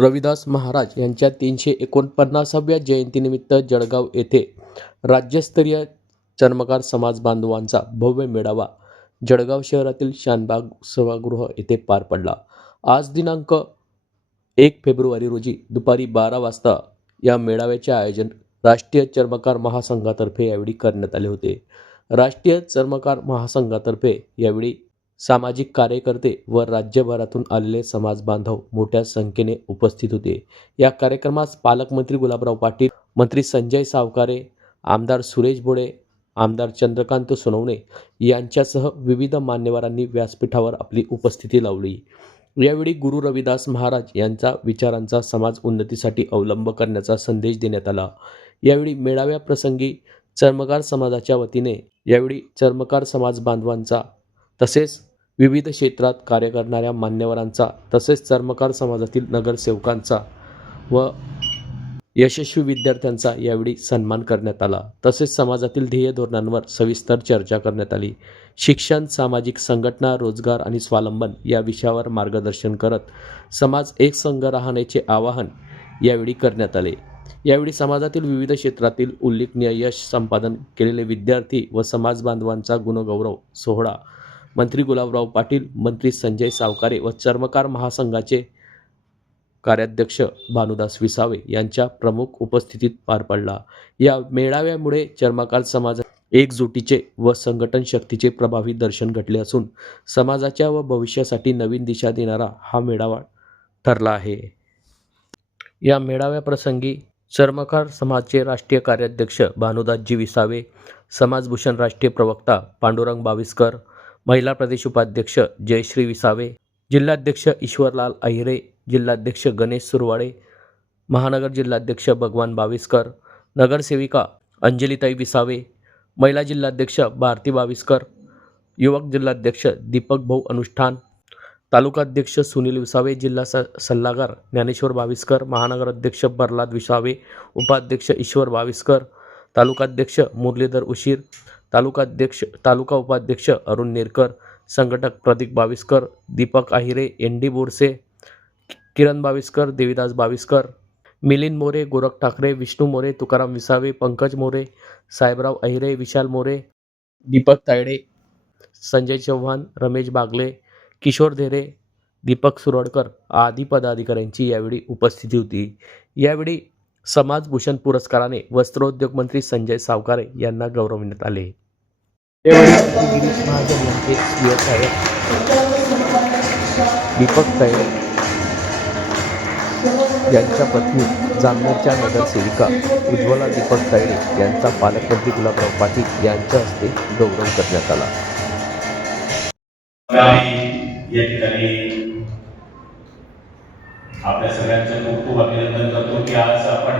रविदास महाराज यांच्या 349व्या जयंतीनिमित्त जळगाव येथे राज्यस्तरीय चर्मकार समाज बांधवांचा भव्य मेळावा जळगाव शहरातील शानबाग सभागृह येथे पार पडला। आज दिनांक 1 फेब्रुवारी रोजी दुपारी 12 वाजता या मेळाव्याचे आयोजन राष्ट्रीय चर्मकार महासंघातर्फे यावेळी करण्यात आले होते। राष्ट्रीय चर्मकार महासंघातर्फे यावेळी सामाजिक कार्यकर्ते व राज्यभरातून आलेले समाज बांधव मोठ्या संख्येने उपस्थित होते। या कार्यक्रमास पालकमंत्री गुलाबराव पाटील, मंत्री संजय सावकारे, आमदार सुरेश भोळे, आमदार चंद्रकांत सोनवणे यांच्यासह विविध मान्यवरांनी व्यासपीठावर आपली उपस्थिती लावली। यावेळी गुरु रविदास महाराज यांचा विचारांचा समाज उन्नतीसाठी अवलंब करण्याचा संदेश देण्यात आला। यावेळी मेळाव्याप्रसंगी चर्मकार समाजाच्या वतीने यावेळी चर्मकार समाज बांधवांचा तसेच विविध क्षेत्रात कार्य करणाऱ्या मान्यवरांचा तसेच चर्मकार समाजातील नगरसेवकांचा व यशस्वी विद्यार्थ्यांचा यावेळी सन्मान करण्यात आला। तसेच समाजातील ध्येय धोरणांवर सविस्तर चर्चा करण्यात आली। शिक्षण, सामाजिक संघटना, रोजगार आणि स्वावलंबन या विषयावर मार्गदर्शन करत समाज एकसंघ राहण्याचे आवाहन यावेळी करण्यात आले। यावेळी समाजातील विविध क्षेत्रातील उल्लेखनीय यश संपादन केलेले विद्यार्थी व समाज बांधवांचा गुणगौरव सोहळा मंत्री गुलाबराव पाटील, मंत्री संजय सावकारे व चर्मकार महासंघाचे कार्याध्यक्ष भानुदास विसावे यांच्या प्रमुख उपस्थितीत पार पडला। या मेळाव्यामुळे चर्मकार समाज एकजुटीचे व संघटन शक्तीचे प्रभावी दर्शन घडले असून समाजाच्या व भविष्यासाठी नवीन दिशा देणारा हा मेळावा ठरला आहे। या मेळाव्याप्रसंगी चर्मकार समाजचे राष्ट्रीय कार्याध्यक्ष भानुदासजी विसावे, समाजभूषण राष्ट्रीय प्रवक्ता पांडुरंग बाविस्कर, महिला प्रदेश उपाध्यक्ष जयश्री विसावे, जिल्हाध्यक्ष ईश्वरलाल अहिरे, जिल्हाध्यक्ष गणेश सुरवाडे, महानगर जिल्हाध्यक्ष भगवान बाविस्कर, नगरसेविका अंजलीताई विसावे, महिला जिल्हाध्यक्ष भारती बाविस्कर, युवक जिल्हाध्यक्ष दीपक भाऊ अनुष्ठान, तालुकाध्यक्ष सुनील विसावे, जिल्हा सल्लागार ज्ञानेश्वर बाविस्कर, महानगर अध्यक्ष प्रल्हाद विसावे, उपाध्यक्ष ईश्वर बाविस्कर, तालुकाध्यक्ष मुरलीधर उशीर, तालुका उपाध्यक्ष अरुण नेरकर, संघटक प्रदीप बाविस्कर, दीपक आहिरे, एनडी बोरसे, किरण बाविस्कर, देवीदास बाविस्कर, मिलिंद मोरे, गोरख ठाकरे, विष्णू मोरे, तुकाराम विसावे, पंकज मोरे, साहेबराव अहिरे, विशाल मोरे, दीपक तायडे, संजय चव्हाण, रमेश बागले, किशोर धेरे, दीपक सुरडकर आदी पदाधिकाऱ्यांची यावेळी उपस्थिती होती। यावेळी समाजभूषण पुरस्काराने वस्त्रोद्योग मंत्री संजय सावकारे यांना गौरवण्यात आले। यावेळी गिरीश महाजन यांचे स्वीय सहाय्यक दीपक तायडे यांच्या पत्नी जामनेरच्या नगरसेविका उज्ज्वला दीपक तायडे यांचा पालकमंत्री गुलाबराव पाटील यांच्या हस्ते गौरव करण्यात आला। या ठिकाणी आपल्या सगळ्यांचं खूप खूप अभिनंदन करतो की आज आपण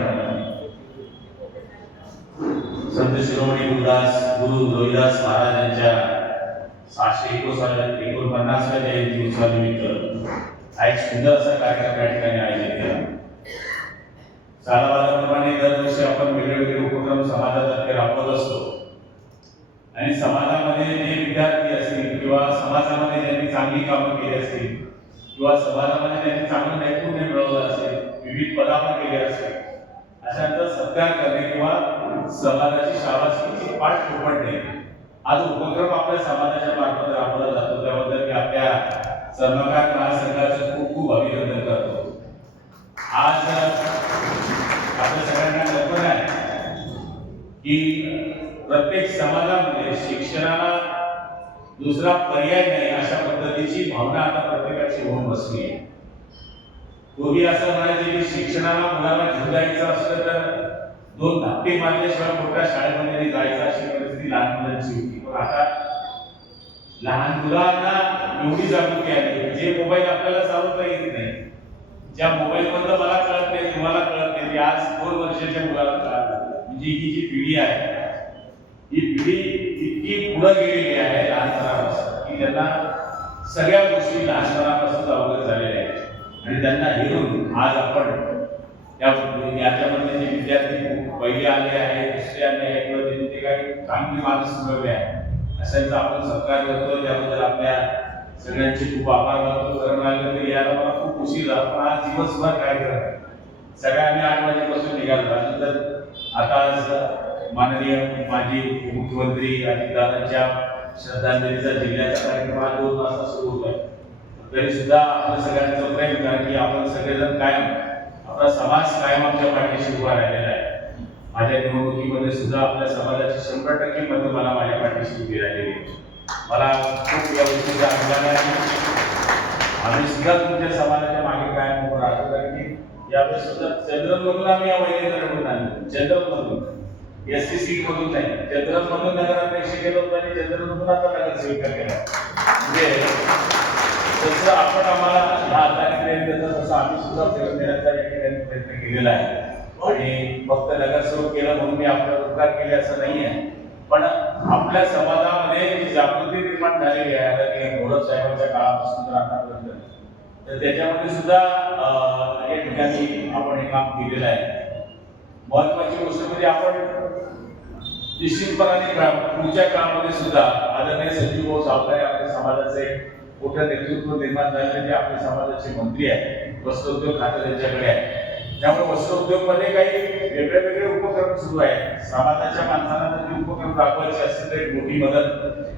संत शिरोमणी गुरु रविदास महाराज यांच्या 649व्या जयंती उत्सवानिमित्त एक सुंदर असा कार्यक्रम या ठिकाणी आयोजित केला। सालाबादाप्रमाणे दरवर्षी आपण वेगवेगळे उपक्रम समाजातर्फे राबवत असतो आणि समाजामध्ये जे विद्यार्थी असतील किंवा समाजामध्ये ज्यांनी चांगली कामं केली असतील किंवा समाजामध्ये ज्यांनी चांगलं नैपुण्य मिळवलं असेल, विविध पदावर केले असतील, अशांचा सत्कार करणे किंवा समाजाची शाबासकीची पाठ ठोपटणे आज उपक्रम आपल्या समाजाच्या मार्फत राबवला जातो। त्याबद्दल मी आपल्या चर्मकार महासंघाचं खूप खूप अभिनंदन करतो। आज आपल्या सगळ्यांना कल्पना आहे की प्रत्येक समाजामध्ये शिक्षणाला दुसरा पर्याय नाही अशा पद्धतीची भावना आता प्रत्येकाची होऊन बसली आहे। पूर्वी असं म्हणायचे की शिक्षणाला मुलाला घेऊन जायचं असलं तर 2 धापटे मारल्याशिवाय मोठ्या शाळेमध्ये जायचं अशी परिस्थिती लहान मुलांची होती। पण आता लहान मुलांना एवढी जागृती आली जे मोबाईल आपल्याला चालवता येत नाही, ज्या मोबाईल मधलं मला कळत नाही, तुम्हाला कळत नाही, ते आज 2 वर्षाच्या मुलाला कळत। म्हणजे ही जी पिढी आहे ही पिढी इतकी पुढे गेलेली आहे लहानपणापासून की त्यांना सगळ्या गोष्टी लहानपणापासून अवगत झालेल्या आहेत आणि त्यांना हेरून आज आपण याच्यामध्ये जे विद्यार्थी पहिले आले आहे, दुसरे आले आहे किंवा त्यांचे काही चांगली माणूस मिळवले आहे अशांचा आपण सत्कार करतो। त्याबद्दल आपल्या सगळ्यांचे खूप आभार मानतो। कारण याला मला खूप उशीर पण आज दिवसभर काय करत आहे. सगळ्यांनी 8 वाजेपासून निघालो. नंतर आता आज माननीय माजी मुख्यमंत्री अजितदादांच्या श्रद्धांजलीचा जिल्ह्याचा कार्यक्रम आज 2 वाजता सुरू होत आहे. तरी सुद्धा आपलं सगळ्यांचं प्रेम, कारण की आपण सगळेजण कायम, आपला समाज कायम आमच्या पाठीशी उभा राहिलेला आहे. माझ्या निवडणुकीमध्ये सुद्धा आपल्या समाजाची 100% मतं मला माझ्या पाठीशी उभी राहिलेली आहे. मला खूप या गोष्टीचा अभिमान आहे. आम्ही सुद्धा तुमच्या समाजाच्या मागे कायम उभं राहतो, कारण की यावेळेस सुद्धा चंद्रमधून आम्ही या महिलेला निवडून आणलं. चंद्रमधून, SC मधून नाही, चंद्रमधून नगराध्यक्ष केलं होतं आणि चंद्रमधून आता नगरसेविका केला. म्हणजे जसं आपण आम्हाला ह्या हाताने प्रेम देतो तसं आम्ही सुद्धा प्रेम देण्याचा या ठिकाणी प्रयत्न केलेला आहे. आणि फक्त नगरसेवक केलं म्हणून मी आपल्यावर उपकार केले असं नाही आहे, पण आपल्या समाजामध्ये जी जागृती निर्माण झालेली आहे आदरणीय मोडक साहेबांच्या काळापासून तर आतापर्यंत, तर त्याच्यामध्ये सुद्धा या ठिकाणी आपण हे काम केलेलं आहे. महत्वाची गोष्ट म्हणजे आपण निश्चितपणाने पुढच्या काळामध्ये सुद्धा आदरणीय सचिव भाऊ सावकारे आपल्या समाजाचे मोठं नेतृत्व निर्माण झालेले जे आपल्या समाजाचे मंत्री आहेत, वस्त्रोद्योग खाते त्यांच्याकडे आहे. त्यामुळे वस्त्रोद्योग मध्ये काही वेगळे उपक्रम सुरू आहेत. समाजाच्या माणसांना जर ते उपक्रम राबवायचे असतील तर एक मोठी मदत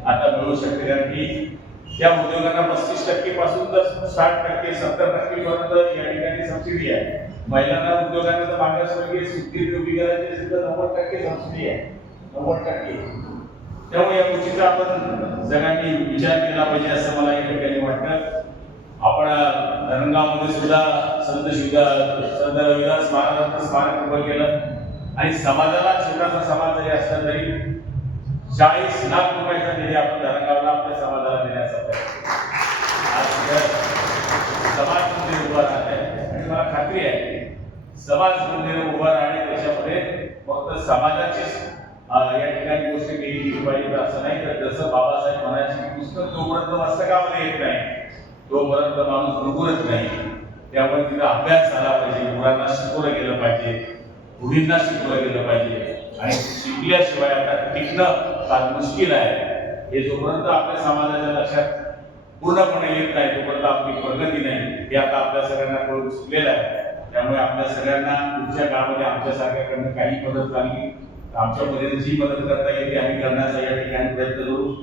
आता मिळू शकते, कारण की त्या उद्योगांना 35% पासून तर 60%, 70% पर्यंत या ठिकाणी सबसिडी आहे. महिलांना उद्योगांना तर मागासवर्गीय सुट्टी उभी करायची असेल तर 90% सबसिडी आहे, 90%. त्यामुळे या गोष्टीचा आपण सगळ्यांनी विचार केला पाहिजे असं मला या ठिकाणी वाटतं. आपण धरणगावमध्ये सुद्धा संत रविदास महाराजांचं स्मारक उभं केलं आणि समाजाला छोटासा समाज जरी असला तरी 40 लाख रुपयाचा निधी आपण धरणगावला आपल्या समाजाला देण्याचा समाज मंदिर उभं राहत आहे. आणि मला खात्री आहे समाज मंदिर उभं राहणे त्याच्यामध्ये फक्त समाजाची या ठिकाणी गोष्ट केली पाहिजे असं नाही, तर जसं बाबासाहेब म्हणायचे की पुस्तक जोपर्यंत मस्तकामध्ये येत नाही तोपर्यंत माणूस रुगुरत नाही. त्यामुळे तिथं अभ्यास झाला पाहिजे, मुलांना शिकवलं गेलं पाहिजे, मुलींना शिकवलं गेलं पाहिजे. आणि शिकल्याशिवाय आता टिकणं फार मुश्किल आहे. हे जोपर्यंत आपल्या समाजाच्या लक्षात पूर्णपणे येत नाही तोपर्यंत आपली प्रगती नाही, हे आता आपल्या सगळ्यांना कळून चुकलेलं आहे. त्यामुळे आपल्या सगळ्यांना पुढच्या काळामध्ये आमच्यासारख्याकडनं काही मदत लागली, आमच्या पद्धतीने जी मदत करता येते आम्ही करण्याचा या ठिकाणी प्रयत्न करू.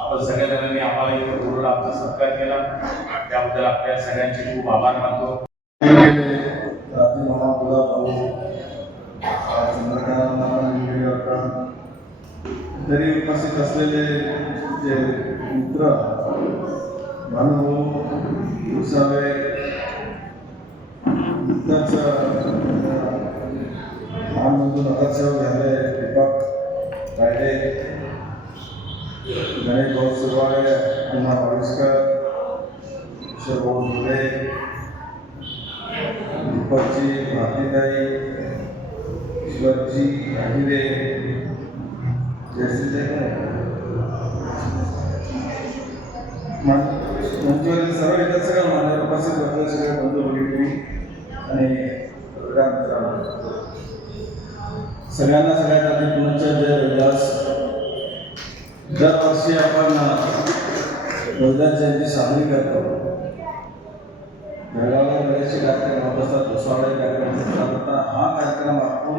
आपण सगळ्या जणांनी आम्हाला इथं बोलून आमचा सत्कार केला, त्याबद्दल आपल्या सगळ्यांचे खूप आभार मानतो. तरी उपस्थित असलेले जे मित्र भानु उसावे, नुकताच महामंडळ नगरसेवक झाले दीपक रायडे, गणेश भाऊ सुरवाळे, अण्णा वाळुस्कर, किशोर भाऊ धुळे, दीपकजी, भारतीताई, ईश्वरजी अहिरे, मंचवरील सर्व इतर सगळ्या मान्यवर उपस्थित होते, सगळे बंधू भगिनी आणि सगळ्यांना सगळ्यात आधी पुण्याच्या जय रविदास. दरवर्षी आपण रविदास जयंती साजरी करतो. जळगावला बरेचसे कार्यक्रम होत असतात, भुसावळे कार्यक्रम होतात. हा कार्यक्रम आपण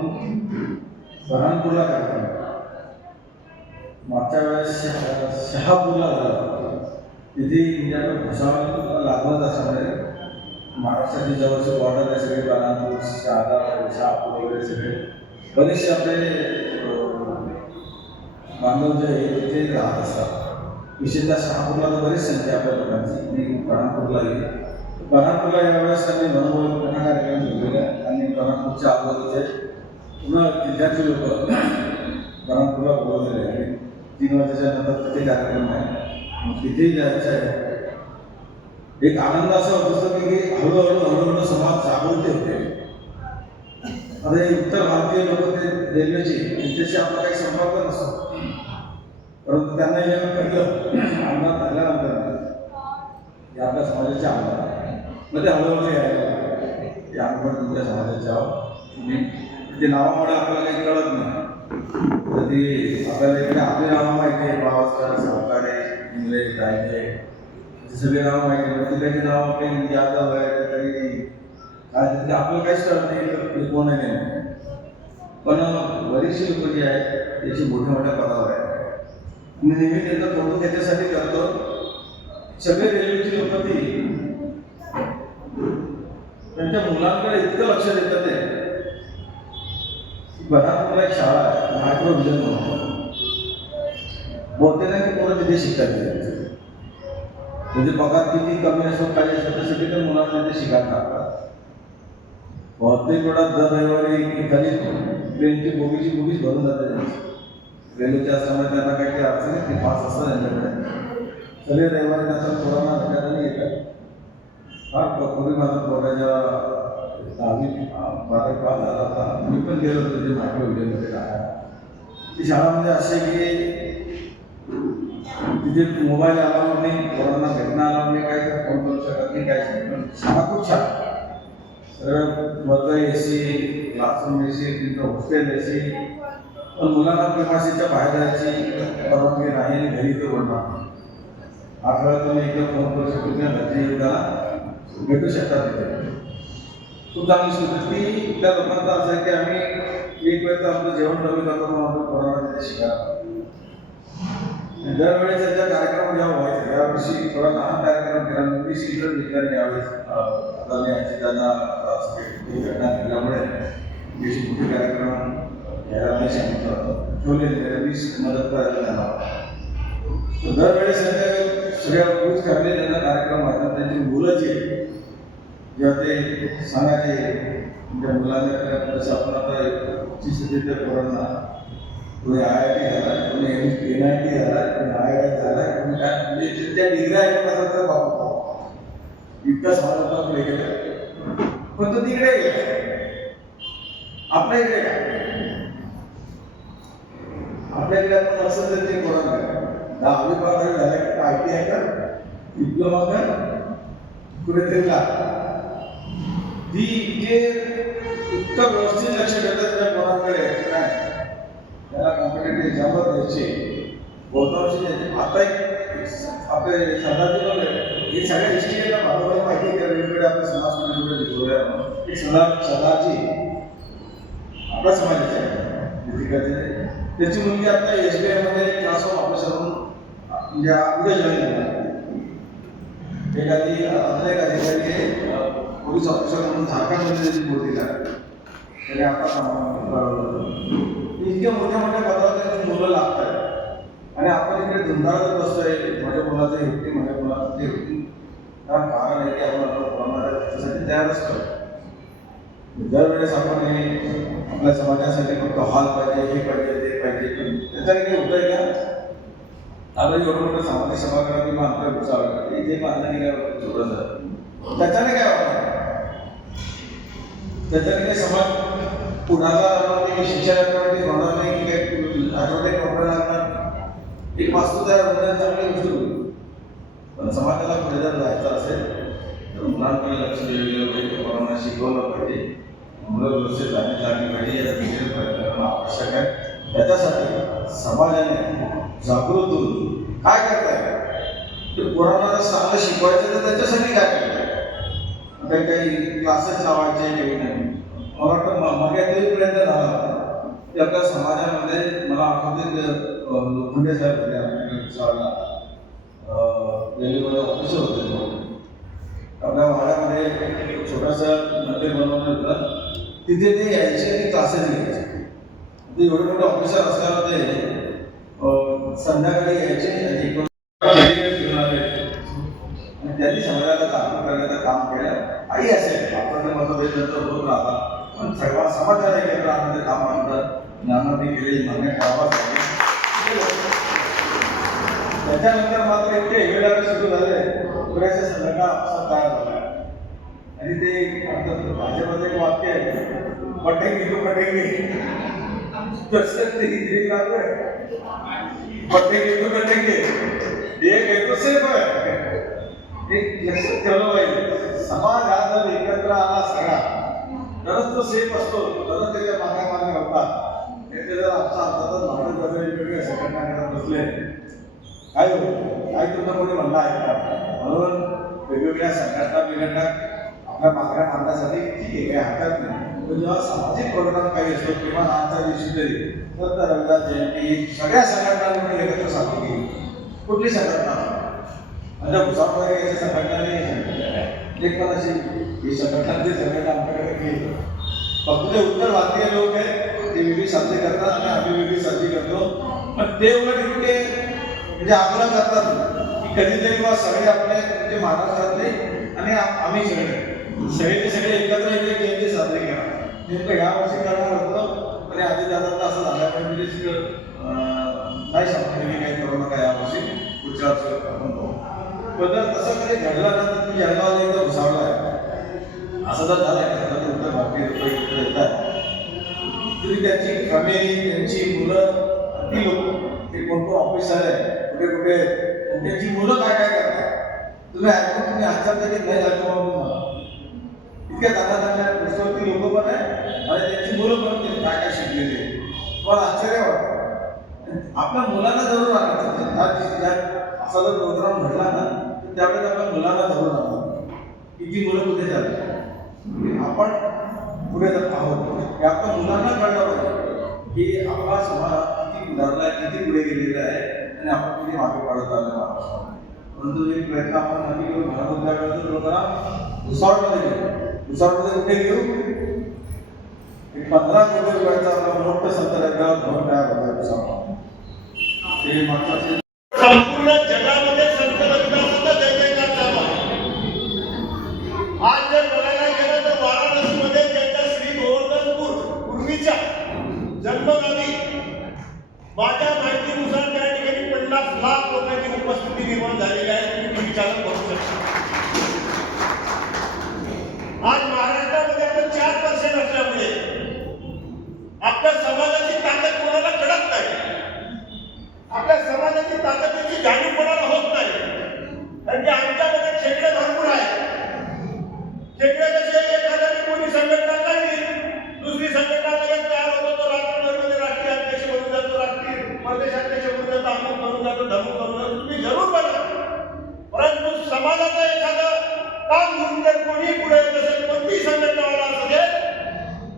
बऱ्हाणपूरला कार्यक्रम मागच्या वेळेस शहापूरला झाला. तिथे म्हणजे भुसावळ लागत असल्यामुळे महाराष्ट्राची जवळची बॉर्डर आहे, सगळे बऱ्हाणपूर, शहापूर वगैरे सगळे बरेचसे आपले बांधव जे आहे तिथे राहत असतात. विशेषतः शहापूरला तर बरीच संख्या आपल्या लोकांची. मी बऱ्हाणपूरला गेले. बऱ्हाणपूरला यावेळेस आम्ही पुन्हा कार्यक्रम घेतलेला आणि बऱ्हाणपूरच्या आजूबाजूचे पुन्हा जिल्ह्यातले लोक बऱ्हाणपूरला बोलवलेले आहे. 3 वाजेच्या नंतर तिथे कार्यक्रम आहे, तिथेही जायचं आहे. एक आनंद असा होत असतो की हळूहळू समाज जागृती होते. आता हे उत्तर भारतीय लोक ते रेल्वेचे त्यांच्याशी आपला काही संपर्क नसतो, परंतु त्यांना हे कळलं आमदार झाल्यानंतर हे आपल्या समाजाचे आमदार मग ते हळूहळू यायला की आपण तुमच्या समाजाचे आहोत. ते नावामुळे आपल्याला काही कळत नाही, तर ती आपल्याला इकडे आपली नावं माहिती आहे, बाबासाहेब, सावकारे, इंग्रज, रायडे, सगळे नावं माहिती आहे. प्रत्येकाची नावं काही यादव आहे, काही आणि आपलं काहीच कळत नाही तर कोण आहे नाही. पण बरीचशी लोक जी आहेत त्याची मोठ्या मोठ्या पदावर आहेत. मी नेहमी त्यांचा फोटो त्याच्यासाठी करतो. सगळे रेल्वेची लोक ती त्यांच्या मुलांकडे इतकं लक्ष देतात ते. बऱ्याचला एक शाळा आहे मायक्रो विजन म्हणून, बहुतेक पोरं तिथे शिकतात. म्हणजे पगार किती कमी असो काही असो त्यासाठी तर मुलांना ते शिकायला टाकतात. बहुतेक वेळा दर रविवारी एखादी ट्रेनची बोगीच भरून जाते. रेल्वेच्या असल्यामुळे त्यांना काही काही अडचणी ते पास असतात त्यांच्याकडे. सगळे रविवारी नंतर पोरांना भेटायला येतात. फार पूर्वी माझा पोराच्या 10वी-12वी पास झाला होता. मी पण गेलो होतो ते मायक्रो विजनमध्ये टाकायला. ती शाळा म्हणजे अशी की तिथे मोबाईल अलाउड नाही, पोरांना भेटणं अलाउड नाही, काय तर फोन करू शकत नाही, काहीच नाही. पण शाळा खूप छान. सगळं वर्ग AC, क्लासरूम AC, तिथं हॉस्टेल AC. पण मुलांना प्रेमाशीच्या बाहेर जायची परवानगी नाही आणि घरी इथं बोलणार. आठवड्यात तुम्ही एकदा फोन करू शकतो किंवा घरची एकदा भेटू शकतात तिथे. खूप चांगली सुविधा ती. त्या लोकांचा असं आहे की आम्ही एक वेळ तर आपलं जेवण कमी करतो म्हणून आपण कोरोना तिथे शिकायला. दरवेळेस त्याच्या कार्यक्रम जेव्हा व्हायचे यावर्षी थोडा लहान कार्यक्रम केला. मी शिकत घेतला यावेळेस त्यांना घटना घडल्यामुळे देशी मोठे कार्यक्रम घ्यायला नाही सांगितलं होतं. ठेवले 20 मदत करायला त्यांना. दरवेळेस सगळ्या खूप करणे त्यांना कार्यक्रम व्हायचा. त्यांची मुलं जी जेव्हा ते सांगायचे त्या मुलांना जसं आपण आता चित्रचित्र पोरांना कोणी IIT झाला, कोणी NIT झाला, कोणी IIT झाला, कोणी काय म्हणजे त्या डिग्री ऐकण्याचा तर बाबा इतका समाजात पुढे गेला. पण तो तिकडे गेला. आपल्या इकडे काय आपल्याकडे आपण असं तर ते पोरांना 10वी-12वी झाल्या की IT आहे का, डिप्लोमा कर, कुठेतरी लागला. ती इतके इतकं व्यवस्थित लक्ष देतात त्या पोरांकडे काय त्याला कॉम्पिटेटिव्ह एक्झामवर द्यायचे. बहुतांशी आता एक आपले सरदारजी लोक हे सगळ्या हिस्ट्रीला भागाला माहिती आहे. वेगवेगळे आपले समाज एक सरदारजी आपल्या समाजाचे आहे. त्याची मुलगी आता SBI मध्ये क्लास ऑफ ऑफिसर म्हणून म्हणजे पुढे जॉईन झाला. एखादी अजून एक अधिकारी पोलीस ऑफिसर म्हणून झारखंडमध्ये त्याची मुलगी झाली. त्याने आता इतक्या मोठ्या मोठ्या पदावर त्यांची मुलं लागतात आणि आपण इकडे धुंदाळत बसतोय. माझ्या मुलाचं होती, माझ्या मुलाचं ते होती. कारण आहे की आपण त्याच्यासाठी तयार असतो. दरवेळेस आपण हे आपल्या समाजासाठी फक्त हॉल पाहिजे, हे पाहिजे, ते पाहिजे, पण त्याच्याने काही होतंय का? आपलं एवढं मोठं सामाजिक सभागृहात किंवा आपल्या घुसावं इथे बांधणी काय छोटंसं त्याच्याने काय होणार? त्याच्याने काही समाज पुण्याला शिक्षणाकडे होणार नाही की काही आठवडे वापरायला लागणार. एक वास्तू तयार होण्याची चांगली गोष्ट होईल. पण समाजाला पुढे जर जायचं असेल तर मुलांकडे लक्ष दिलं पाहिजे, पोरांना शिकवलं पाहिजे, मुलं व्यवस्थित लागली पाहिजे. याचा विचार करणं आवश्यक आहे. त्याच्यासाठी समाजाने जागृत होऊन काय करताय पोरांना जर चांगलं शिकवायचं तर त्याच्यासाठी काय करताय? काही क्लासेस लावायचे काही नाही. मला वाटतं मर्यादेपर्यंत झाला की आपल्या समाजामध्ये मला आठवते लोखंडे साहेब होते आपल्याला रेल्वेमध्ये ऑफिसर होते. आपल्या वाड्यामध्ये छोटासा मंदिर बनवलं होतं. तिथे ते यायचे आणि क्लासेस घ्यायचे. ते एवढे मोठे ऑफिसर असल्यावर ते संध्याकाळी यायचे आणि त्यांनी समाजाला जागरूक करण्याचं काम केलं. आई असेल आपण मतभेद नंतर होत राहतात पण सर्व समाजाला एकत्र आणण्याचं काम आणतात. ज्ञानाने केले मान्य करावा. त्याच्यानंतर मात्र इतके वेळावे सुरू झाले बऱ्याचशा संघटना तयार झाल्या आणि ते भाजपमध्ये एक वाक्य आहे पटेंगे तो कटेंगे. तसं ते लागलं पटेंगे तो कटेंगे एक आहे तो सेफ आहे. एक लक्षात ठेवलं पाहिजे. समाज हा जर एकत्र आला सगळा तरच तो सेफ असतो. तरच त्याच्या मागे होतात. त्याचे जर आमचा हातातच भारत वगैरे वेगवेगळ्या संघटना करत बसले काय होईल? काय तुमचं कोणी म्हणणं आहे का? म्हणून वेगवेगळ्या संघटना आपल्या मागण्या मांडण्यासाठी ठीक आहे, काही हरकत नाही. पण जेव्हा सामाजिक प्रोग्राम काही असतो किंवा आजच्या दिवशी तरी तर रविदास जयंती सगळ्या संघटनांनी एकत्र साजरी केली. कुठली संघटना म्हणजे भुसावळ याच्या संघटनाने एक पण अशी ही संघटनांची संघटना आमच्याकडे केली. फक्त ते उत्तर भारतीय लोक आहेत ते वेगळी साजरी करतात आणि आम्ही वेगळी साजरी करतो. पण ते उलट इतके म्हणजे आग्रह करतात की कधीतरी बा सगळे आपले म्हणजे महाराष्ट्रातले आणि आम्ही सगळे सगळे एकत्र एक जयंती साजरी करा. नेमकं ह्या वर्षी करणार होतं पण आधी दादा असं झाल्यामुळे म्हणजे नाही सांगतो की काही करू नका या वर्षी पुढच्या वर्षी म्हणतो. पण जर तसं काही घडलं ना तर तुम्ही जळगावला एकदा घुसावला आहे असं जर झालं आहे तर उत्तर भारतीय लोक एकत्र येतात तुम्ही त्यांची फॅमिली त्यांची मुलं ती लोक ते कोण कोण ऑफिसर आहे कुठे कुठे त्यांची मुलं काय काय करतात तुम्ही ऐकून तुम्ही आश्चर्यचकित नाही झालं म्हणून मला इतक्या चांगल्या पुस्तकातील लोक पण आहे आणि त्यांची मुलं पण त्यांनी काय काय शिकलेली आहे. तुम्हाला आश्चर्य वाटतं आपल्या मुलांना जरूर आणायचं. असा जर प्रोग्राम घडला ना तर त्यावेळेस आपल्या मुलांना जरूर आणणार की ती मुलं कुठे जातात आपण पुढे जात आहोत. हे आपल्या मुलांना कळलं पाहिजे की आपला समाज किती सुधारला किती पुढे गेलेला आहे आणि आपण किती मागे पडत आलो महाराष्ट्रात. परंतु एक प्रयत्न आपण नक्की करू. भारत उद्याकडचा प्रोग्राम भुसावळमध्ये घेऊ. भुसावळमध्ये कुठे घेऊ एक 15 कोटी रुपयाचा आपला मोठं संतरगाव भवन तयार होतं भुसावळ. ते मागच्या संपूर्ण जगामध्ये संत रविदासाचा जय जयकार चालू आहे. आज जर बघायला गेलं तर वाराणसीमध्ये त्यांच्या श्री गोवर्धनपूर पूर्वीच्या जन्मगावी माझ्या माहितीनुसार त्या ठिकाणी 50 लाख लोकांची उपस्थिती निर्माण झालेली आहे. तुम्ही विचार करू शकता. आज महाराष्ट्रामध्ये आपण 4% असल्यामुळे आपल्या समाजाची ताकद कोणाला कळत नाही. आपल्या समाजाची ताकदीची जाणीव कोणाला होत नाही. कारण की आमच्यामध्ये खेकडे भरपूर आहेत. खेकडे कसे एखाद्याने कोणी संघटना काढली दुसरी संघटना लगेच तयार होतो. तो राष्ट्रभरमध्ये राष्ट्रीय अध्यक्ष बनून जातो, राष्ट्रीय प्रदेशाध्यक्ष बनून जातो, अमुक बनून जातो, ढमुक बनून जातो. तुम्ही जरूर बना. परंतु समाजाचं एखादं काम म्हणून जर कोणी पुढे येत असेल कोणतीही संघटनावाला असेल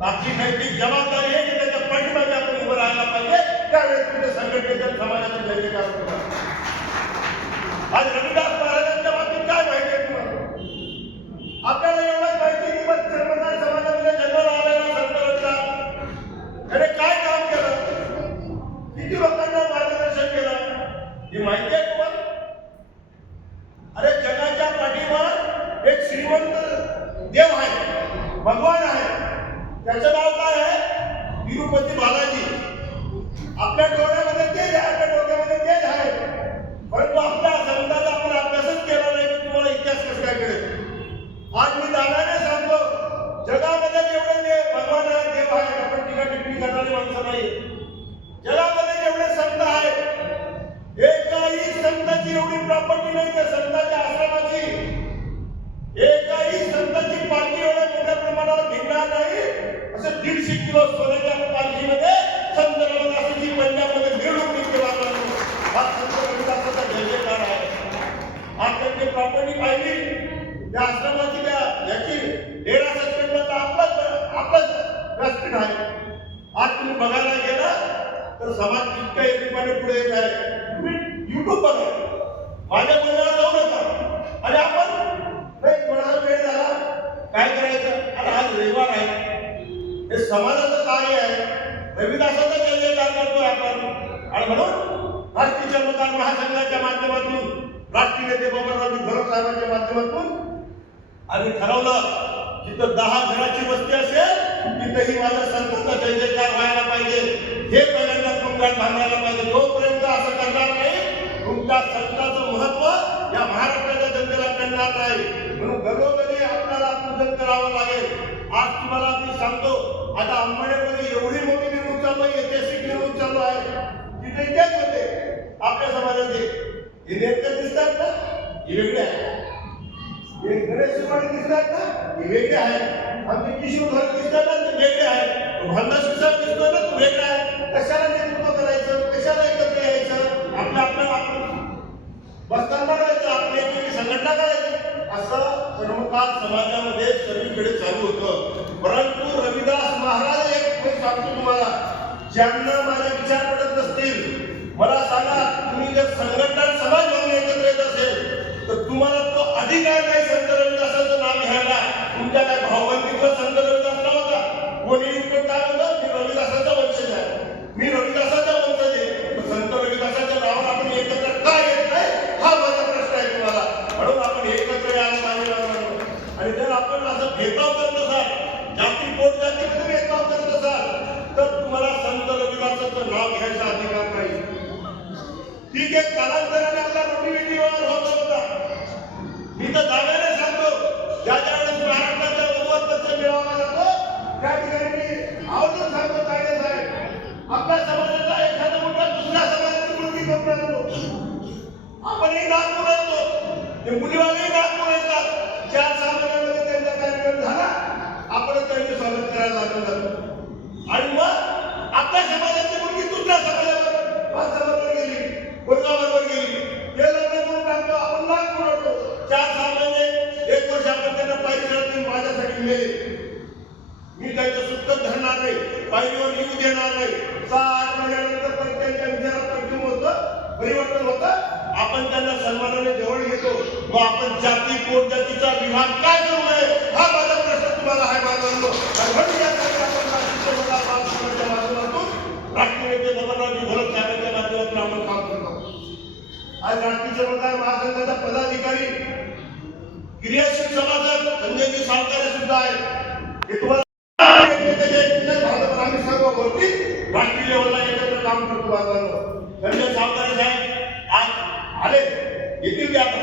आपली नैतिक जबाबदारी आहे की त्याच्या पाठीमागे आपण उभं राहायला पाहिजे. त्यावेळेस तुमच्या संघटनेच्या समाजाची जय जयकार होणार. आज रविदास महाराजांच्या बाबतीत काय माहिती आहे तुम्हाला? आपल्याला एवढंच माहिती की मग चर्मकार समाजामध्ये जन्माला आलेला संत रविदास त्याने काय काम केलं, किती लोकांना मार्गदर्शन केलं हे माहिती आहे तुम्हाला? अरे जगाच्या पाठीवर एक श्रीमंत देव आहे, भगवान आहे. त्याचं नाव काय आहे? तिरुपती बालाजी. आपल्या डोळ्यामध्ये तेज आहे, आपल्या डोक्यामध्ये तेज आहे. परंतु आपल्या संतांचा आपण अभ्यासच केला नाही की तुम्हाला इतिहास कसं काय कळेल. आज मी दाव्याने सांगतो जगामध्ये जेवढे भगवान आहे, देव आहे, आपण टीका टिप्पणी करणारी माणसं नाही. जगामध्ये जेवढे संत आहेत एकाही संतांची एवढी प्रॉपर्टी नाही त्या संतांच्या आश्रमाची. एकाही संतांची पालखी एवढ्या मोठ्या प्रमाणावर निघणार नाही. असं 150 किलो सोन्याच्या पालखीमध्ये संत रविदासाची पंजाबमध्ये मिरवणूक निघते वाजवून. हा संत रविदासाचा जय जयकार आहे. आज त्यांची प्रॉपर्टी पाहिली त्या आश्रमाची त्या याची डेरा सचखंडाचा आपलाच व्यासपीठ आहे. आज तुम्ही बघायला गेला तर समाज इतक्या एकीपणे पुढे येत आहे. तुम्ही युट्यूब बघा, माझ्या मंदिरात जाऊ नका आणि आपण नाही थोडासा वेळ झाला काय करायचं. आणि आज रविवार आहे, हे समाजाचं कार्य आहे. रविदासाचा जय जयकार करतोय आपण आणि म्हणून राष्ट्रीय चर्मकार महासंघाच्या माध्यमातून राष्ट्रीय नेते बबनरावजी घोरप साहेबांच्या माध्यमातून आम्ही ठरवलं जिथं 10 घराची वस्ती असेल तिथेही माझ्या संतांचा जय जयकार व्हायला पाहिजे. हे पहिल्यांदा तुमच्यात बांधायला पाहिजे. जोपर्यंत असं करणार नाही तुमच्या संतांचं महत्व या महाराष्ट्राच्या जनतेला कळणार नाही. म्हणून घरोघरी आपल्याला पूजन करावं लागेल. आज तुम्हाला मी सांगतो आता अंबळनेरमध्ये एवढी मोठी निवडणूक चालू आहे, ऐतिहासिक निवडणूक चालू आहे. तिथे तेच होते आपल्या समाजाचे. हे नेते दिसतात ना, हे वेगळे आहे. हे गणेश शिवाडी दिसतात ना, हे वेगळे आहे. आमचे किशोर घर दिसतात ना, ते वेगळे आहे. भांडा शिक्षक दिसतोय ना, तो वेगळा आहे. कशाला नेतृत्व करायचं, कशाला एकत्र यायचं, आपल्या बसताना करायचं, आपली संघटना करायची. असं सर्वकाळ समाजामध्ये दुसरीकडे चालू होतं. परंतु रविदास महाराज एक मी सांगतो तुम्हाला, ज्यांना माझे विचार पडत नसतील मला सांगा, तुम्ही जर संघटन समाज म्हणून एकत्र येत असेल तर तुम्हाला तो अधिकार नाही संत रविदासाचं नाव घ्यायला. तुमच्या काय भावबंदीवर संत रविदास नाव होता? कोणी काय म्हणतं मी रविदासाचा वंशज आहे, मी रविदासाचा वंशज आहे. संत रविदासाच्या नावावर आपण एकत्र का येत नाही हा माझा प्रश्न आहे तुम्हाला. म्हणून आपण एकत्र यायला पाहिजे. आणि जर आपण असं भेदभाव करत असाल, जाती पोट जातीमध्ये भेदभाव करत असाल तर तुम्हाला संत रविदासाचं नाव घ्यायचा अधिकार नाही. ठीक आहे, कालांतराने आपला रोटीवेटी व्यवहार होत होता. मी तर दाव्याने सांगतो, ज्या वेळेस महाराष्ट्राच्या 90% मिळावा जातो त्या ठिकाणी मी आवर्जून सांगतो काय साहेब, आपल्या समाजाचा एखादा मुलगा दुसऱ्या समाजाची मुलगी करून आणतो. आपणही नागपूर येतो, ते मुलीवालेही नागपूर येतात. 4-6 महिन्यामध्ये त्यांचा कार्यक्रम झाला, आपण त्यांचे स्वागत करायला लागून जातो. आणि मग आपल्या समाजाची मुलगी दुसऱ्या समाजावर गेली, कोणत्याबरोबर गेली, ते लग्न करून टाकतो, आपण नागपूर होतो. 4-6 महिने 1 वर्ष आपण त्यांना पाहिजे माझ्यासाठी मिळेल. मी त्यांचं सुटत धरणार नाही, पायरीवर येऊ देणार नाही. 6-8 महिन्यानंतर पण त्यांच्या विचारात परिवर्तन होतं. आपण त्यांना सन्मानाने जवळ घेतो. मग आपण जाती पोट जातीचा विभाग काय करू नये हा माझा प्रश्न तुम्हाला आहे बांधवांनो. आणि म्हणून यासाठी आपण राष्ट्रीय मतदार महासंघाच्या माध्यमातून राष्ट्रीय नेते बबनरावजी घोलप साहेबांच्या माध्यमातून आपण काम करतो. आज राष्ट्रीय मतदार महासंघाचा पदाधिकारी क्रियाशील सभासद संजयजी सावकारे सुद्धा आहेत. हे तुम्हाला आम्ही सर्व गोष्टी राष्ट्रीय लेवलला एकत्र काम करतो बांधवांनो. संजय सावकारे साहेब आज आले, येतील की आता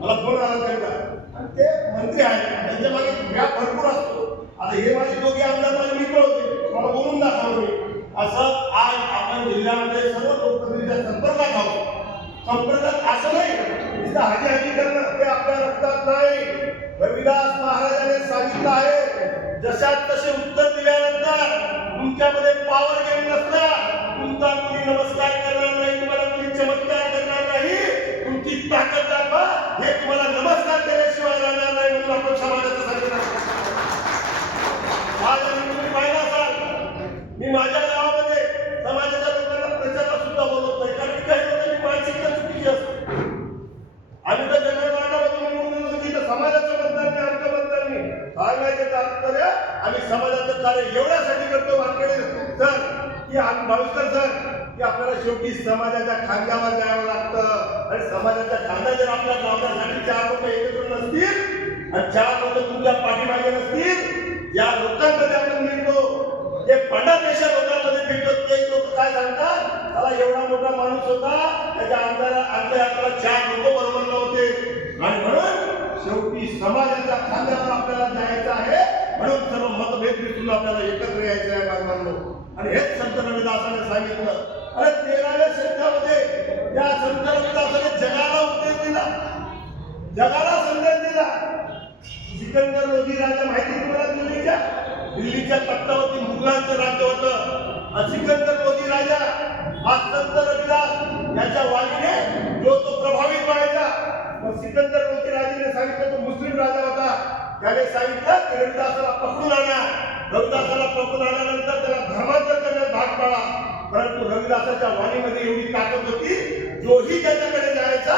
मला फोन आला त्यांचा, आणि ते मंत्री आहेत, त्यांच्या मागे व्याप भरपूर असतो. आता हे माझे दोघे आमदार माझे मित्र होते, मला बोलून दाखवलं मी. असं आज आपण जिल्ह्यामध्ये सर्व लोकप्रतिनिधीच्या संपर्कात आहोत. संपर्कात असं नाही नुसतं हाजी करणं, ते आपल्या रक्तात नाही. रविदास महाराजांनी सांगितलं आहे, जशात तसे उत्तर दिल्यानंतर तुमच्यामध्ये पॉवर गेम नसला, तुमचा कुणी नमस्कार करणार नाही, तुम्हाला कुणी चमत्कार करणार नाही. तुमची ताकद दाखवा, हे तुम्हाला नमस्कार केल्याशिवाय राहणार नाही. म्हणून आपण समाजाचं सांगितलं. आज तुम्ही पाहिलं असाल, मी माझ्या गावामध्ये समाजाच्या लोकांना प्रचारला सुद्धा बोलत नाही, कारण की काही लोकांची मानसिकता चुकीची असते. आम्ही तर जनगणनामध्ये म्हणून तिथं समाजाचं मतदान नाही, आमचं मतदान नाही. सांगायचं तात्पर्य आम्ही समाजाचं कार्य एवढ्यासाठी करतो वानकडे सर की आम्ही भाविकर सर की आपल्याला शेवटी समाजाच्या खांद्यावर जावं लागतं. आणि समाजाच्या खांदा जर आपल्या लावण्यासाठी 4 लोक एकत्र नसतील आणि 4 लोक तुमच्या पाठीमागे नसतील, या लोकांमध्ये आपण मिळतो, जे पडापेक्षा लोकांमध्ये मिळतो, ते लोक काय सांगतात, त्याला एवढा मोठा माणूस होता, त्याच्या आमच्या 4 लोक बरोबर नव्हते. आणि म्हणून शेवटी समाजाच्या खांद्यावर आपल्याला जायचं आहे. म्हणून सर्व मतभेद विसरून आपल्याला एकत्र यायचं आहे बांधवांनो. आणि हेच संत रविदासाने सांगितलं. अरे 13व्या शतकामध्ये या संत रविदासाने जगाला उपदेश दिला, जगाला संदेश दिला. सिकंदर लोधी राजा माहिती तुम्हाला दिल्लीच्या तख्तावरती मुघलांचं राज्य होतं. सिकंदर लोधी राजा हा संत रविदास याच्या वाणीने जो तो प्रभावित व्हायचा. मग सिकंदर लोधी राजाने सांगितलं, तो मुस्लिम राजा होता, त्याने सांगितलं की रविदासाला पकडून आणा. रविदासाला पकडून आल्यानंतर त्याला धर्मांतर करण्यास भाग पाडा. परंतु रविदासाच्या वाणीमध्ये एवढी ताकद होती, जोही त्याच्याकडे जायचा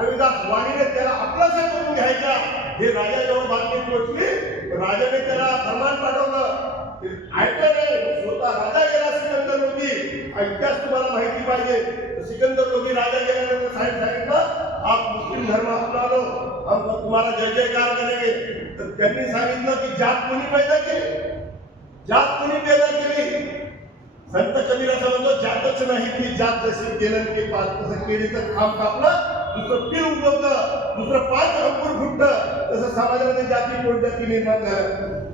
रविदास वाणीने त्याला आपलासा करून घ्यायचा. हे राजाजवळ बातमी पोहोचली, राजाने त्याला फरमान पाठवलं. ऐकलं नाही, स्वतः राजा गेला सिकंदर लोधी. इतिहास तुम्हाला माहिती पाहिजे. सिकंदर लोधी राजा गेल्यानंतर सांगितलं, आप मुस्लिम धर्म अपना लो, हम तुम्हाला जय जयकार करेंगे. तर त्यांनी सांगितलं की जात कोणी पैदा केली, जात कोणी पैदा केली. संत कबीर असं म्हणतो, जातच नाही ती जात जशी केलं की पाच तसं केळीचं खांब कापलं, दुसरं पीळ उगवतं, दुसरं पाच अंकुर फुटतं, तसं समाजामध्ये जाती पोट जाती निर्माण झालं.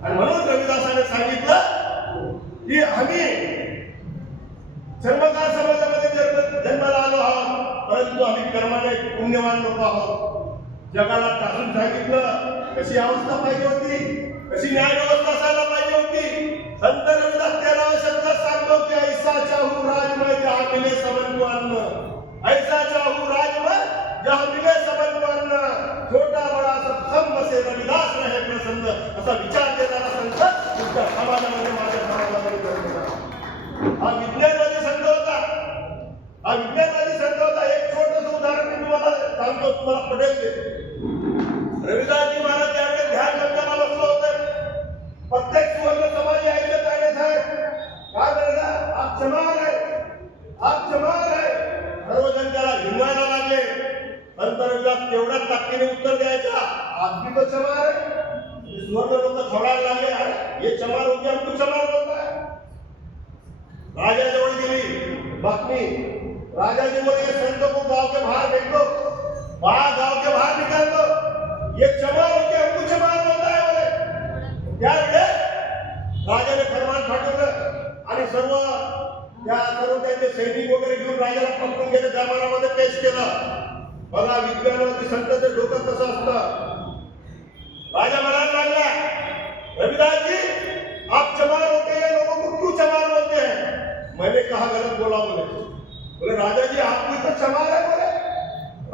आणि म्हणून रविदासाने सांगितलं की आम्ही चर्मकार समाजामध्ये जन्माला आलो आहोत, परंतु आम्ही कर्माने पुण्यवान लोक आहोत. जगाला टाकून सांगितलं कशी अवस्था पाहिजे होती, कशी न्याय व्यवस्था असायला पाहिजे होती. संत रविदास 13व्या शतकात सांगतो की ऐसा चाहू राजमय जहाँ मिले सबन को अन्न, ऐसा चाहू राजमय जहाँ मिले सबन को अन्न, छोटा बड़ा सब बसे रविदास रहे प्रसन्न. असा विचार तुमच्या समाजामध्ये माझ्या समाजामध्ये जन्मला. हा विज्ञानवादी संत होता. हा विज्ञानवादी संत होता. एक छोटंसं उदाहरण मी तुम्हाला सांगतो, तुम्हाला पटेल ते. रविदासजी महाराज त्यावेळेस ध्यान करताना बसलो होते. प्रत्येक सुवर्ण समाज यायचं ताडे साहेब काय म्हणला, आप चमार आहे, आप चमार आहे. सर्वजण त्याला हिंवायला लागले. संत रविदास तेवढ्याच ताकदीने उत्तर द्यायचा, आप भी तो चमार है. सुवर्ण लोक खोडायला लागले, अरे ये चमार होते, हमको चमार बोलता है. राजाजवळ गेली बातमी. राजाजी बोले संतों को गांव के बाहर फेंक दो, गांव के बाहर निकाल दो, ये चमार होते, हमको चमार बोलता है बोले. त्यावेळेस राजाने फरमान पाठवलं आणि सर्व त्यांचे सैनिक वगैरे घेऊन राजाला पकडून गेले, दरबारामध्ये पेश केलं. बघा विज्ञानवादी संतांचं डोकं कसं असतं. राजा म्हणायला लागला, रविदास जी आप चमार होते हैं, लोगों को क्यों चमार बोलते हैं. मैंने कहा गलत बोला बोले राजा जी आप भी तो चमार है बोले.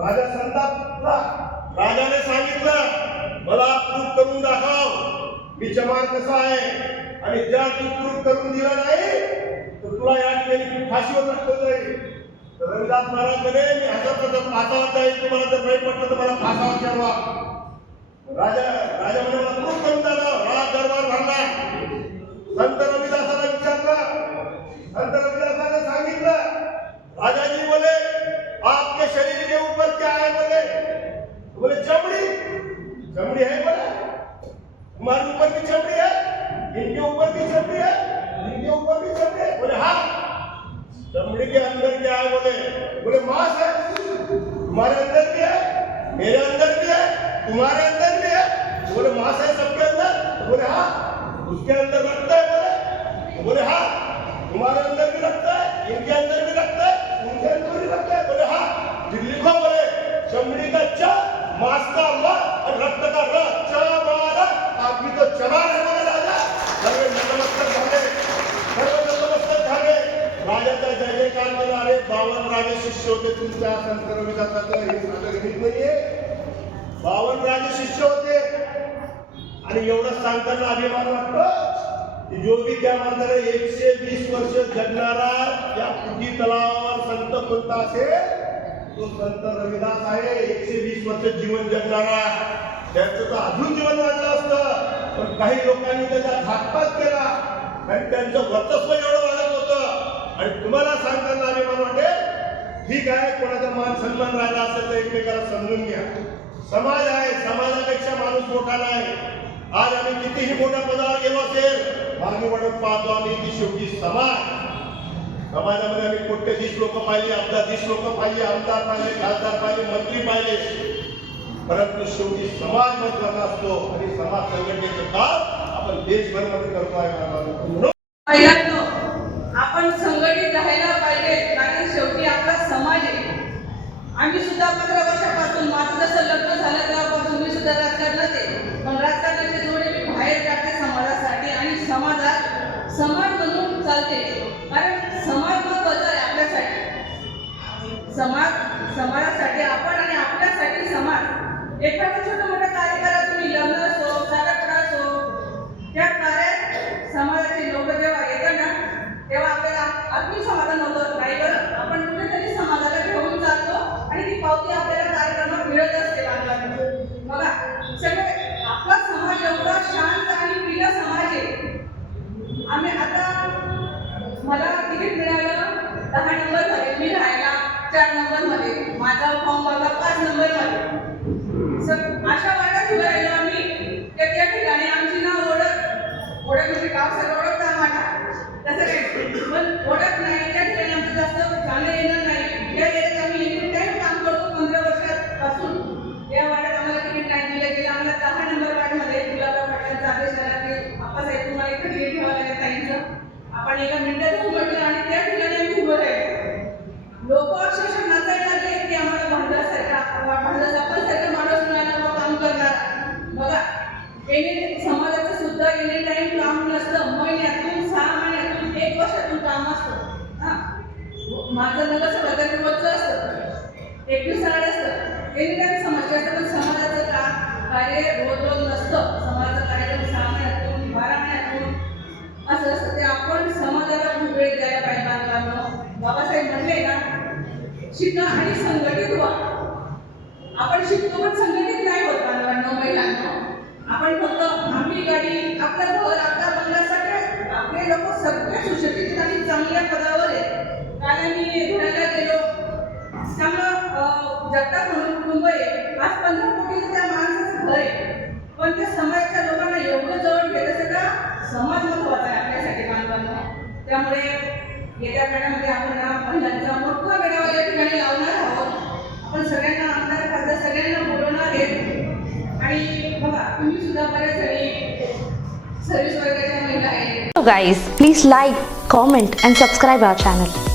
राजा संतापला. राजाने सांगितलं, मला प्रूफ करून दाखव मी चमार कसा आहे, आणि ज्या तू प्रूफ करून दिला नाही तर तुला या ठिकाणी फाशीवर टाकलं जाईल. तर रविदास महाराज म्हणे, मी हसत फासावर जाईल, तुम्हाला जर नाही पटलं तर मला फासावर ठरवा. राजा म्हणे, मला प्रूफ करून दाखव. राज दरबार भरला. संत रविदासाला विचारलं. संत रविदासाने सांगितलं, राजाजी बोले आपके शरीर के ऊपर क्या है बोले चमड़ी. चमड़ी है बोले, तुम्हारे ऊपर भी चमड़ी है, इनके ऊपर भी चमड़ी है, इनके ऊपर भी चमड़ी है. बोले हाँ. चमड़ी के अंदर क्या है बोले मांस है. तुम्हारे अंदर भी है, मेरे अंदर भी है, तुम्हारे अंदर भी है. बोले मांस है सबके अंदर. बोले हाँ. उसके अंदर रखता है बोले हाँ. तुम्हारे अंदर भी रखता है, इनके अंदर भी रखता है, उनके अंदर भी रखता है. बोले हाँ. फिर लिखो बोले चमड़ी का च, मांस का म और रक्त का र. चमार आप भी तो चमार है बोले राजा. सर्व नतमस्तक झाले, सर्व नतमस्तक झाले. राजाचा जय जयकार केला. अरे 52 राजे शिष्य होते तुमच्या संत रविदासाचं, हे साधं गणित नाहीये. 52 राजे शिष्य होते. आणि एवढं सांगताना अभिमान वाटतो की जो भी त्या माणसाने 120 वर्ष जगणारा या पुटी तलावावर संत कोणता असेल तो संत रविदास आहे. 120 वर्ष जीवन जगणारा. त्याचं तर अजून जीवन वाढलं असतं, पण काही लोकांनी त्याचा घातपात केला आणि त्यांचं वर्चस्व एवढं वाढत होतं. आणि तुम्हाला सांगताना अभिमान वाटेल, ठीक आहे कोणाचा मान सन्मान राहिला असेल तर एकमेकाला समजून घ्या. समाज आहे, समाजापेक्षा माणूस मोठा नाही. आज आम्ही कितीही मोठ्या पदावर गेलो असेल, मागे वळून पाहतो आम्ही की शेवटी समाजामध्ये आम्ही कोट्यधीश लोक पाहिले, अब्जाधीश लोक पाहिले, आमदार पाहिले, खासदार पाहिले, मंत्री पाहिले, परंतु शेवटी समाज महत्वाचा असतो. आणि समाज संघटनेचं काम आपण देशभरमध्ये करतो आहे. आपण संघटित राहायला पाहिजे, कारण शेवटी आपला समाज आहे. आम्ही सुद्धा 15 वर्षापासून, माझं जसं लग्न झालं तेव्हापासून मी सुद्धा राजकारणात आहे, पण राजकारणाचे जोडे मी बाहेर काढते समाजासाठी. आणि समाज बनवून चालते, कारण समाज महत्वाचा आहे आपल्यासाठी. समाजासाठी आपण आणि आपल्यासाठी समाज. एखादं छोटं मोठं कार्य करा तुम्ही, लग्न असो, साखरपुडा असो, त्या कार्यात समाजाचे लोक जेव्हा येतात ना तेव्हा आपल्याला आत्मसमाधान होतं. नाही बरं, आपण कुठेतरी समाजाला घेऊन चालतो आणि ती पावती आपल्याला कार्यक्रमात मिळत असते. बघा सगळे आपला समाज एवढा शांत आणि प्रिय समाज आहे. आम्ही आता मला तिकीट मिळालं 10 नंबरमध्ये, मी राहायला 4 नंबरमध्ये, माझा फॉर्म भरला 5 नंबरमध्ये. अशा वाटत उभं राहिलो आम्ही. त्या ठिकाणी आमची ना ओळख म्हणजे गाव सगळं ओळखता माझा तसं काही, पण ओळख नाही. त्या ठिकाणी आमचं जास्त जाणं येणं नाही. या एरियात आम्ही एनी टाईम काम करतो 15 वर्षापासून. या वाड्यात आम्हाला तिकीट नाही दिलं गेलं. आम्हाला 10 नंबर वार्डमध्ये गुलाबराव पाटलांचा आदेश आला की आप्पासाहेब तुम्हाला इथं तिकीट घ्यावं लागेल ताईंचं. आपण एका मिनिटात जाऊन म्हटलं आणि त्या ठिकाणी आम्ही उभं राहिलो. लोक अक्षरशः नाचायला लागले की आम्हाला भांडसारखं माणूस मिळाला काम करणार. बघा समाजाचं सुद्धा एनी टाईम काम नसतं. महिन्यातून 6 महिन्यातून 1 वर्षातून काम असतं. माझं नगरसेवक रोजचं असतं, 1 दिवसाआड असतं, एनी टाईम समस्या असतं. पण समाजाचं कार्य रोज नसतं. समाजाचं कार्य 6 महिन्यातून 12 महिन्यातून शिका आणि संघटित व्हा. आपण शिकतो पण संघटित नाही होत बांधवांनो, महिलांनो. आपण फक्त आपली गाडी, आपलं घर, आपला बंगला, सगळे आपले लोक सगळे सुशिक्षित आणि चांगल्या पदावर आहेत. काल आम्ही धुळ्याला गेलो, त्यामुळं जगताप म्हणून कुटुंब आहे, आज 15 कोटीचं त्या माणसाचं घर आहे. पण त्या समाजाच्या लोकांना एवढं जवळ घेत असं का समाज महत्वाचा आहे आपल्यासाठी बांधवांनो. त्यामुळे येत्या काळामध्ये आपण महिलांचा मोठा मेळावा या ठिकाणी लावणार आहोत. आपण सगळ्यांना आमदार खासदार सगळ्यांना बोलवणार आहेत. आणि बघा तुम्ही सुद्धा बऱ्याच जणी सर्व्हिस वर्गाच्या महिला आहेत. So guys, please like, comment and subscribe our channel.